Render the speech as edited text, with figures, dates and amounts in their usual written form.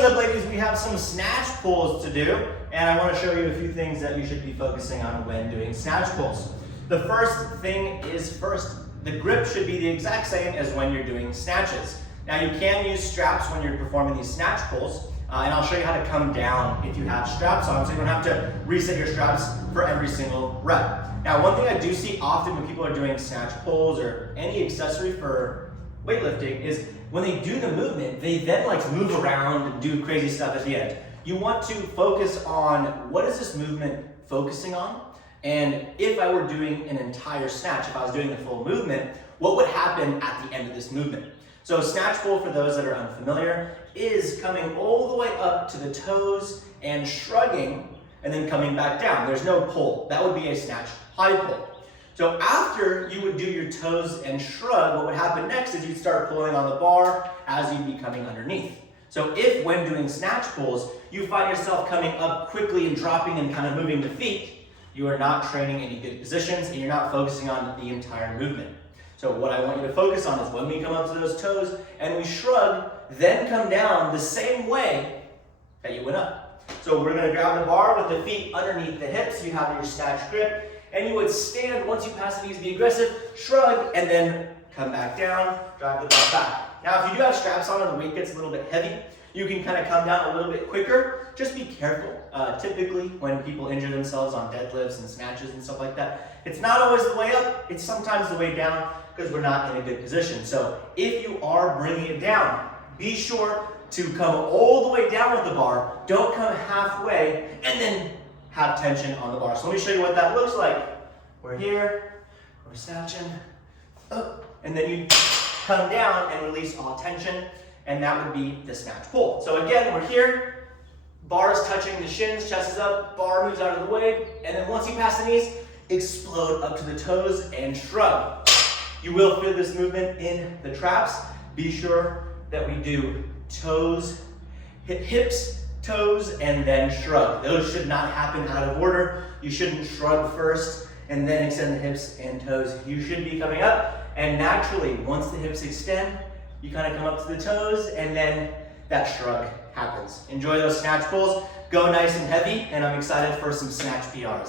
Listen up, ladies, we have some snatch pulls to do, and I want to show you a few things that you should be focusing on when doing snatch pulls. The first thing is the grip should be the exact same as when you're doing snatches. Now you can use straps when you're performing these snatch pulls, and I'll show you how to come down if you have straps on, so you don't have to reset your straps for every single rep. Now, one thing I do see often when people are doing snatch pulls or any accessory for weightlifting is when they do the movement, they then like to move around and do crazy stuff at the end. You want to focus on what is this movement focusing on, and if I were doing an entire snatch, if I was doing the full movement, what would happen at the end of this movement? So snatch pull, for those that are unfamiliar, is coming all the way up to the toes and shrugging and then coming back down. There's no pull. That would be a snatch high pull. So after you would do your toes and shrug, what would happen next is you'd start pulling on the bar as you'd be coming underneath. So if when doing snatch pulls, you find yourself coming up quickly and dropping and kind of moving the feet, you are not training any good positions and you're not focusing on the entire movement. So what I want you to focus on is when we come up to those toes and we shrug, then come down the same way that you went up. So we're gonna grab the bar with the feet underneath the hips, you have your snatch grip, and you would stand once you pass the knees, be aggressive, shrug, and then come back down, drive the bar back. Now if you do have straps on and the weight gets a little bit heavy, you can kind of come down a little bit quicker. Just be careful. Typically when people injure themselves on deadlifts and snatches and stuff like that, it's not always the way up, it's sometimes the way down because we're not in a good position. So if you are bringing it down, be sure to come all the way down with the bar. Don't come halfway and then have tension on the bar. So let me show you what that looks like. We're here, we're snatching, up, and then you come down and release all tension, and that would be the snatch pull. So again, we're here, bar is touching the shins, chest is up, bar moves out of the way, and then once you pass the knees, explode up to the toes and shrug. You will feel this movement in the traps. Be sure that we do toes, hips, toes, and then shrug. Those should not happen out of order. You shouldn't shrug first and then extend the hips and toes. You should be coming up, and naturally, once the hips extend, you kind of come up to the toes, and then that shrug happens. Enjoy those snatch pulls. Go nice and heavy, and I'm excited for some snatch PRs.